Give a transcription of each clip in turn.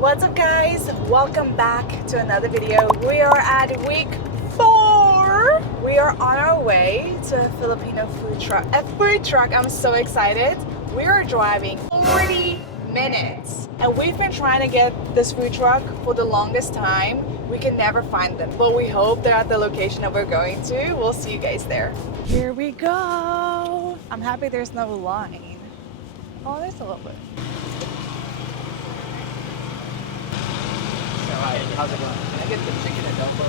What's up guys? Welcome back to another video. We are at week 4. We are on our way to a Filipino food truck. A food truck, I'm so excited. We are driving 40 minutes and we've been trying to get this food truck for the longest time. We can never find them, but we hope they're at the location that we're going to. We'll see you guys there. Here we go. I'm happy there's no line. Oh, there's a little bit. Hi, how's it going? Can I get the chicken adobo?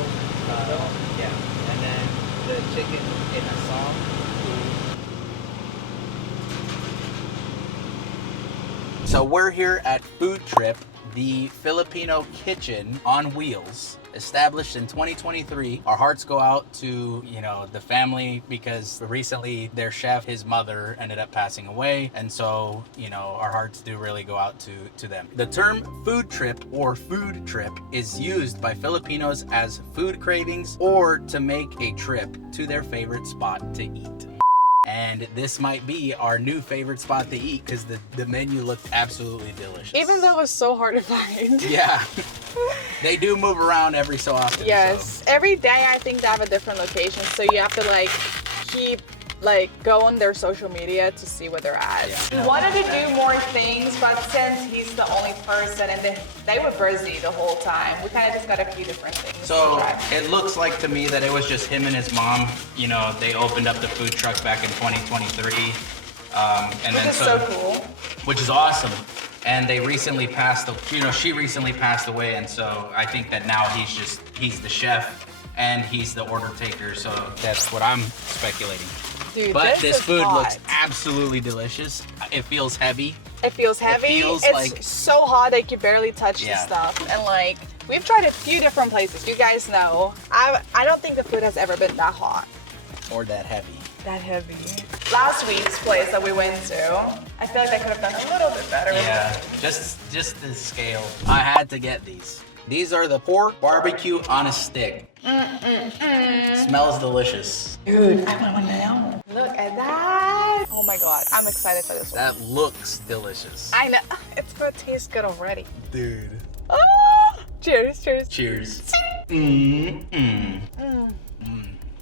Yeah, and then the chicken inasal. So we're here at Food Trip, the Filipino kitchen on wheels, established in 2023. Our hearts go out to, the family because recently their chef, his mother, ended up passing away. And so, our hearts do really go out to them. The term food trip or food trip is used by Filipinos as food cravings or to make a trip to their favorite spot to eat. And this might be our new favorite spot to eat because the menu looked absolutely delicious. Even though it was so hard to find. Yeah. They do move around every so often. Yes. So. Every day I think they have a different location. So you have to keep go on their social media to see where they're at. Yeah. We wanted to do more things, but since he's the only person and they were busy the whole time, we kind of just got a few different things So to try. it looks like to me that it was just him and his mom. They opened up the food truck back in 2023. Which is so cool. Which is awesome. And they recently passed, she recently passed away. And so I think that now he's the chef and he's the order taker. So that's what I'm speculating. Dude, But this food hot. looks absolutely delicious. It feels heavy. It feels heavy. It's so hot that you barely touch the stuff. And we've tried a few different places. You guys know. I don't think the food has ever been that hot. Or that heavy. That heavy. Last week's place that we went to, I feel like I could have done a little bit better. Yeah, just the scale. I had to get these. These are the pork barbecue on a stick. Smells delicious. Dude, I want one now. Look at that. Oh my god, I'm excited for this one. That looks delicious. I know. It's gonna taste good already. Dude. Oh, cheers, cheers. Cheers.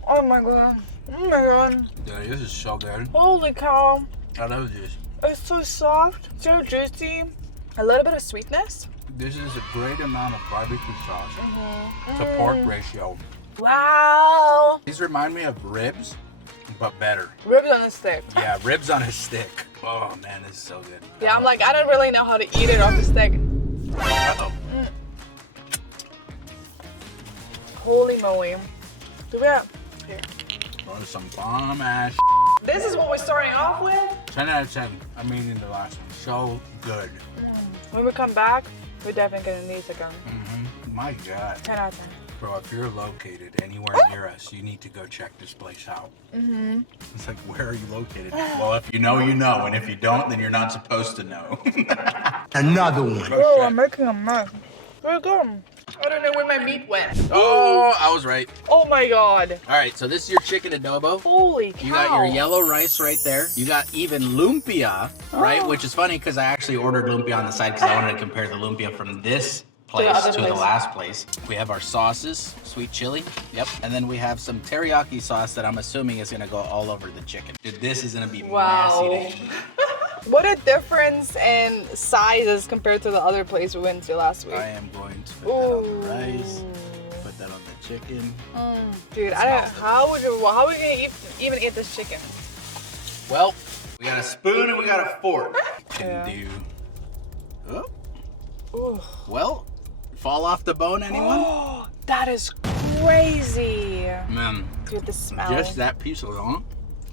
Oh my god. Oh my god. Dude, this is so good. Holy cow. I love this. It's so soft, so juicy. A little bit of sweetness. This is a great amount of barbecue sauce to pork ratio. Wow. These remind me of ribs, but better. Ribs on a stick. Yeah, ribs on a stick. Oh man, this is so good. Yeah, I'm like, I don't really know how to eat it off the stick. Uh-oh. Holy moly. Do we have... Here. Oh, some bomb ass. This is what we're starting off with? 10 out of 10. I'm eating the last one. So good. When we come back, we're definitely gonna need to go. My God. 10 out of 10. Bro, if you're located anywhere near us, you need to go check this place out. It's like, where are you located? Well, if you know, you know. And if you don't, then you're not supposed to know. Another one. Oh, I'm making a mess. Where'd it go? I don't know where my meat went. Oh, I was right. Oh my god. All right, so this is your chicken adobo. Holy cow. You got your yellow rice right there. You got even lumpia, right? Which is funny because I actually ordered lumpia on the side because I wanted to compare the lumpia from this place to the last place. We have our sauces, sweet chili, yep. And then we have some teriyaki sauce that I'm assuming is gonna go all over the chicken. Dude, this is gonna be messy to eat. What a difference in sizes compared to the other place we went to last week. I am going to put that on the rice, put that on the chicken. Dude, how are we gonna even eat this chicken? Well, we got a spoon and we got a fork. Yeah. Can do. Oh. Ooh. Well, fall off the bone, anyone? Oh, that is crazy. Man, Dude, the smell. just that piece alone.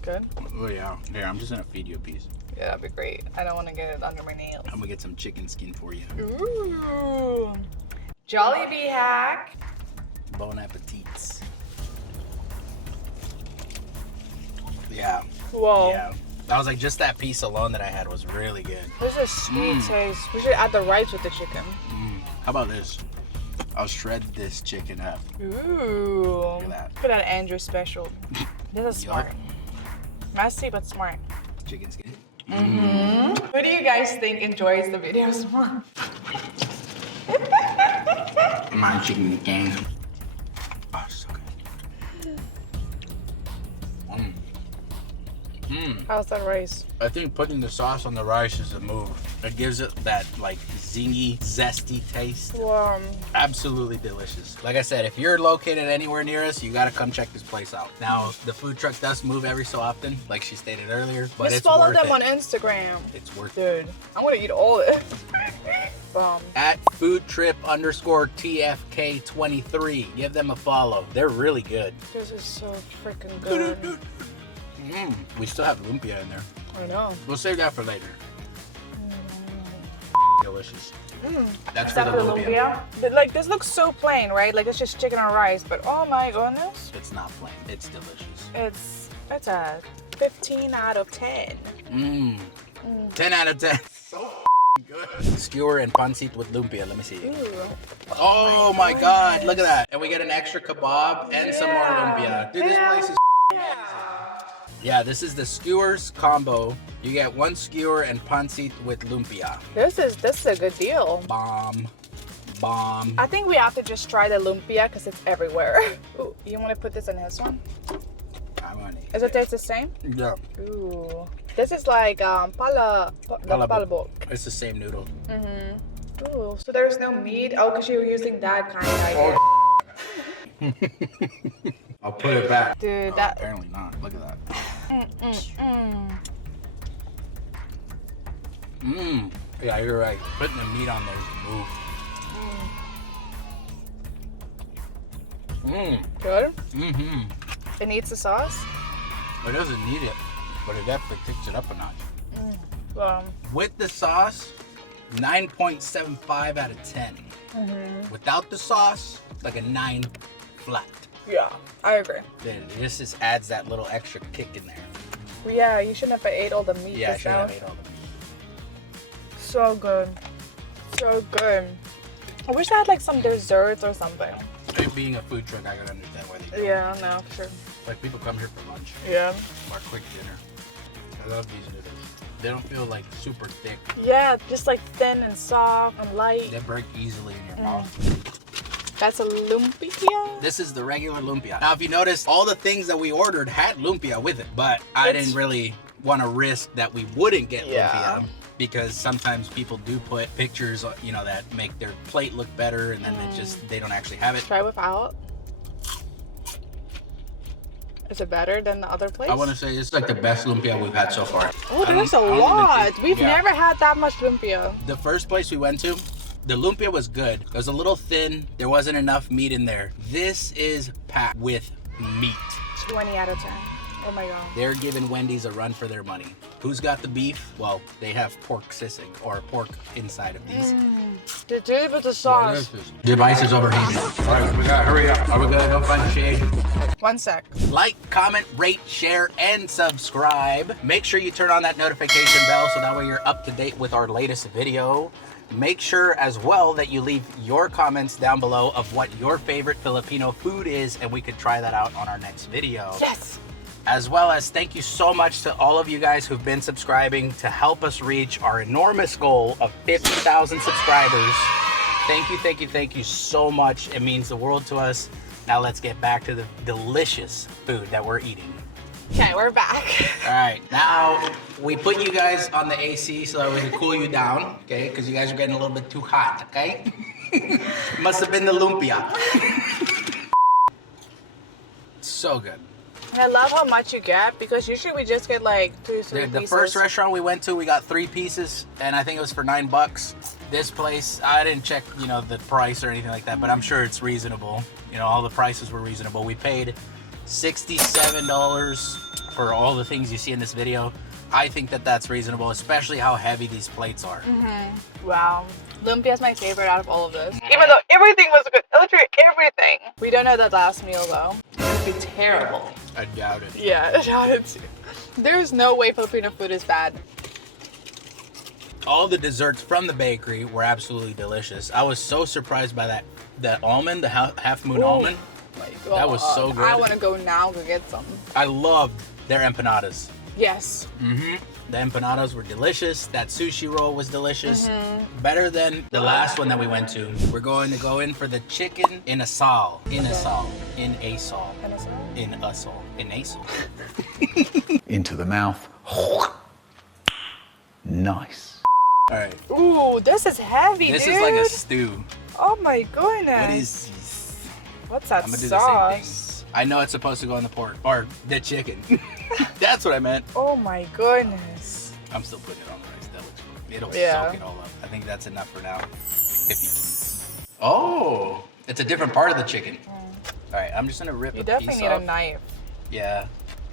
Good. Oh yeah. Here, I'm just gonna feed you a piece. Yeah, that'd be great. I don't want to get it under my nails. I'm gonna get some chicken skin for you. Ooh. Jollibee hack. Bon appetits. Yeah. Whoa. Yeah. I was like, just that piece alone that I had was really good. There's a sweet taste. We should add the rice with the chicken. How about this? I'll shred this chicken up. Ooh. Look at that. Put that Andrew special. This is smart. Messy but smart. Chicken skin. Who do you guys think enjoys the videos more? My chicken again. Oh, so good. How's that rice? I think putting the sauce on the rice is a move. It gives it that like zingy, zesty taste. Warm. Absolutely delicious. Like I said, if you're located anywhere near us, you gotta come check this place out. Now, the food truck does move every so often, like she stated earlier, but Just it's follow worth them it. on Instagram. It's worth it. Dude, I'm gonna eat all of it. At foodtrip_TFK23. Give them a follow. They're really good. This is so freaking good. We still have lumpia in there. I know. We'll save that for later. Delicious. That's Is for that the for lumpia. But, like, this looks so plain, right? Like, it's just chicken and rice. But oh my goodness, It's not plain. It's delicious. it's a 15 out of 10. 10 out of 10. So good. Skewer and pansit with lumpia. Let me see. Ooh. Oh my god, look at that. And we get an extra kebab and some more lumpia. Dude, this place is amazing. Yeah, this is the skewers combo. You get one skewer and pansit with lumpia. This is a good deal. Bomb. I think we have to just try the lumpia because it's everywhere. Ooh, you want to put this in this one? I want it. Does it taste the same? Yeah. Ooh. This is like palabok. It's the same noodle. Ooh, so there's no meat? Oh, because you're using that kind of idea. I'll put it back. Dude, Oh, that... apparently not. Look at that. Yeah, you're right. Putting the meat on there is the move. Good? Mm-hmm. It needs the sauce? It doesn't need it, but it definitely takes it up a notch. With the sauce, 9.75 out of 10. Without the sauce, like a 9 flat. Yeah, I agree. This just adds that little extra kick in there. Yeah, you shouldn't have ate all the meat. Yeah, I just should now. have ate all the meat. So good. So good. I wish I had like some desserts or something. It being a food truck, I can understand why they do. Yeah, no, for sure. Like people come here for lunch Yeah. or quick dinner. I love these noodles. They don't feel like super thick. Yeah, just like thin and soft and light. They break easily in your mouth. That's a lumpia. This is the regular lumpia. Now, if you notice, all the things that we ordered had lumpia with it, but I didn't really want to risk that we wouldn't get lumpia because sometimes people do put pictures, you know, that make their plate look better and then they don't actually have it. Try without. Is it better than the other place? I want to say it's like the best lumpia we've had so far. Oh, there's a I don't even lot. think- We've yeah. never had that much lumpia. The first place we went to, the lumpia was good. It was a little thin. There wasn't enough meat in there. This is packed with meat. 20 out of 10. Oh my god. They're giving Wendy's a run for their money. Who's got the beef? Well, they have pork sisig or pork inside of these. The dude with the sauce. Device is overheating. All right, we gotta hurry up. Are we gonna go find the shade? 1 sec. Like, comment, rate, share, and subscribe. Make sure you turn on that notification bell so that way you're up to date with our latest video. Make sure as well that you leave your comments down below of what your favorite Filipino food is, and we could try that out on our next video. Yes. As well as thank you so much to all of you guys who've been subscribing to help us reach our enormous goal of 50,000 subscribers. Thank you so much. It means the world to us. Now let's get back to the delicious food that we're eating. Okay, we're back. All right, now we put you guys on the AC so that we can cool you down, okay? Because you guys are getting a little bit too hot, okay? Must have been the lumpia. So good. And I love how much you get because usually we just get like 2, 3 pieces. The first restaurant we went to, we got 3 pieces, and I think it was for $9. This place, I didn't check, you know, the price or anything like that, but I'm sure it's reasonable. You know, all the prices were reasonable. We paid $67 for all the things you see in this video. I think that that's reasonable, especially how heavy these plates are. Wow. Lumpia is my favorite out of all of this. Even though everything was good. Literally everything. We don't know that last meal though. It would be terrible. I doubt it. Yeah, I doubt it too. There's no way Filipino food is bad. All the desserts from the bakery were absolutely delicious. I was so surprised by that almond, the half moon almond. My That was so good. I want to go now to get some. I loved their empanadas. Yes. The empanadas were delicious. That sushi roll was delicious. Better than the last one that we went to. We're going to go in for the chicken inasal. Inasal. Inasal. Inasal. Inasal. Into the mouth. Nice. All right. Ooh, this is heavy, This dude. is like a stew. Oh my goodness. What is this? What's that I'm gonna do sauce? the same thing. I know it's supposed to go on the pork or the chicken. That's what I meant. Oh my goodness. I'm still putting it on the rice. That looks good. It'll Yeah. soak it all up. I think that's enough for now. If you can. Oh, it's a different part of the chicken. All right, I'm just gonna rip You a definitely piece need off. a knife. Yeah,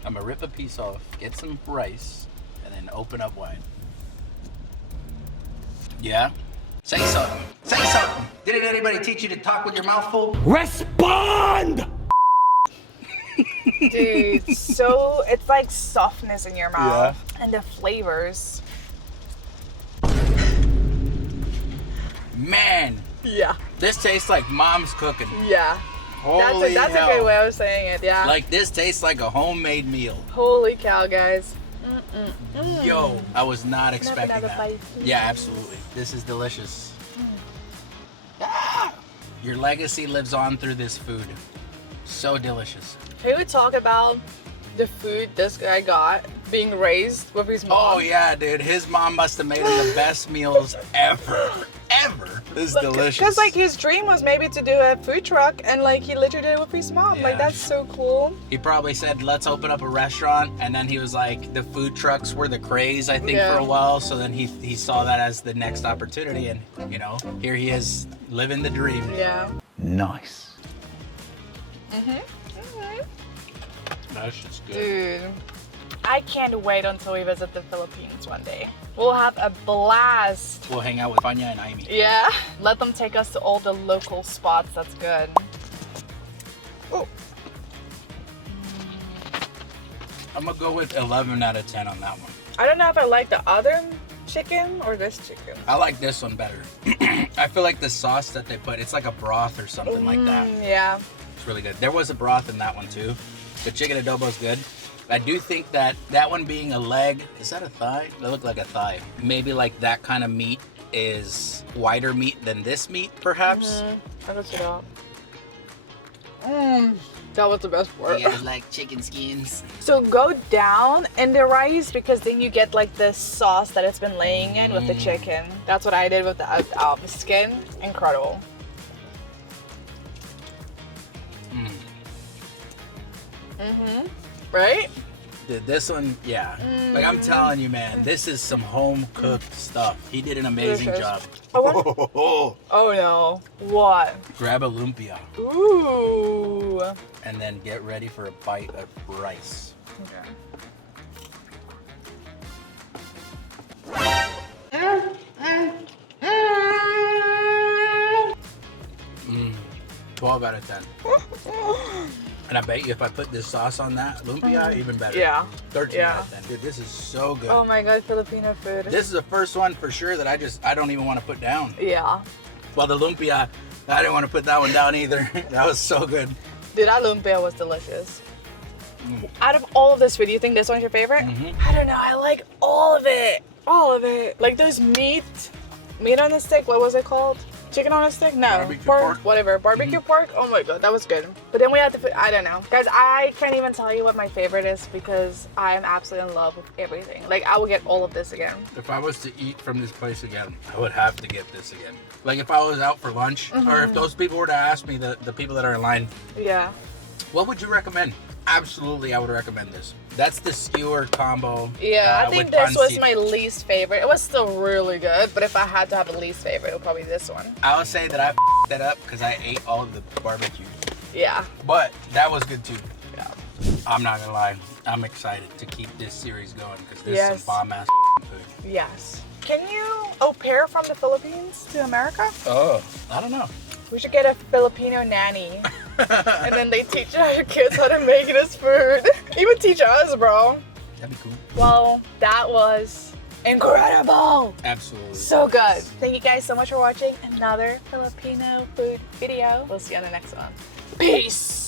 I'm gonna rip a piece off, get some rice, and then open up wide. Yeah? Say something. Say something. Didn't anybody teach you to talk with your mouth full? Respond! Dude, so it's like softness in your mouth and the flavors. Man, Yeah. this tastes like mom's cooking. Yeah. Holy That's hell. a good way of saying it, yeah. Like this tastes like a homemade meal. Holy cow, guys. Yo, I was not expecting another that. bite, please? Yeah, absolutely. This is delicious. Ah! Your legacy lives on through this food. So delicious. Can we talk about the food this guy got being raised with his mom? Oh yeah, dude. His mom must have made him the best meals ever. Ever. This is delicious. Because like his dream was maybe to do a food truck and like he literally did it with his mom. Yeah. Like that's so cool. He probably said, let's open up a restaurant. And then he was like, the food trucks were the craze, I think, Yeah. for a while. So then he saw that as the next opportunity. And, you know, here he is living the dream. Yeah. Nice. That's just good. Dude, I can't wait until we visit the Philippines one day. We'll have a blast. We'll hang out with Fanya and Aimee. Yeah. Let them take us to all the local spots. That's good. Oh. I'm going to go with 11 out of 10 on that one. I don't know if I like the other chicken or this chicken. I like this one better. I feel like the sauce that they put, it's like a broth or something like that. Yeah. It's really good. There was a broth in that one too. The chicken adobo is good. I do think that one being a leg, is that a thigh? It looked like a thigh. Maybe like that kind of meat is whiter meat than this meat, perhaps. I got it up. That was the best part. You guys like chicken skins? So go down in the rice because then you get like the sauce that it's been laying in with the chicken. That's what I did with the skin. Incredible. Right? Dude, this one, yeah. Like I'm telling you, man, this is some home cooked stuff. He did an amazing Delicious. job. Oh no. What? Grab a lumpia Ooh. and then get ready for a bite of rice. Okay. 12 out of 10. And I bet you if I put this sauce on that lumpia, even better. Yeah. 13 Yeah. out of 10. Dude, this is so good. Oh my god, Filipino food. This is the first one for sure that I don't even want to put down. Yeah. Well, the lumpia, I didn't want to put that one down either. That was so good. Dude, that lumpia was delicious. Out of all of this food, do you think this one's your favorite? I don't know. I like all of it. All of it. Like those meat on a stick. What was it called? Chicken on a stick? No. Barbecue pork. Whatever. Barbecue pork. Oh my god, that was good. But then we had the food. I don't know. Guys, I can't even tell you what my favorite is because I'm absolutely in love with everything. Like, I will get all of this again. If I was to eat from this place again, I would have to get this again. Like if I was out for lunch, or if those people were to ask me, the people that are in line, Yeah. what would you recommend? Absolutely, I would recommend this. That's the skewer combo. Yeah, I think with this was pansit. my least favorite. It was still really good, but if I had to have a least favorite, it would probably be this one. I would say that I that up because I ate all of the barbecue. Yeah. But that was good too. Yeah. I'm not gonna lie. I'm excited to keep this series going because this is Yes. some bomb ass food. Yes. Can you au pair from the Philippines to America? Oh, I don't know. We should get a Filipino nanny. And then they teach our kids how to make this food. Even teach us, bro. That'd be cool. Well, that was incredible. Absolutely. So good. Thank you guys so much for watching another Filipino food video. We'll see you on the next one. Peace.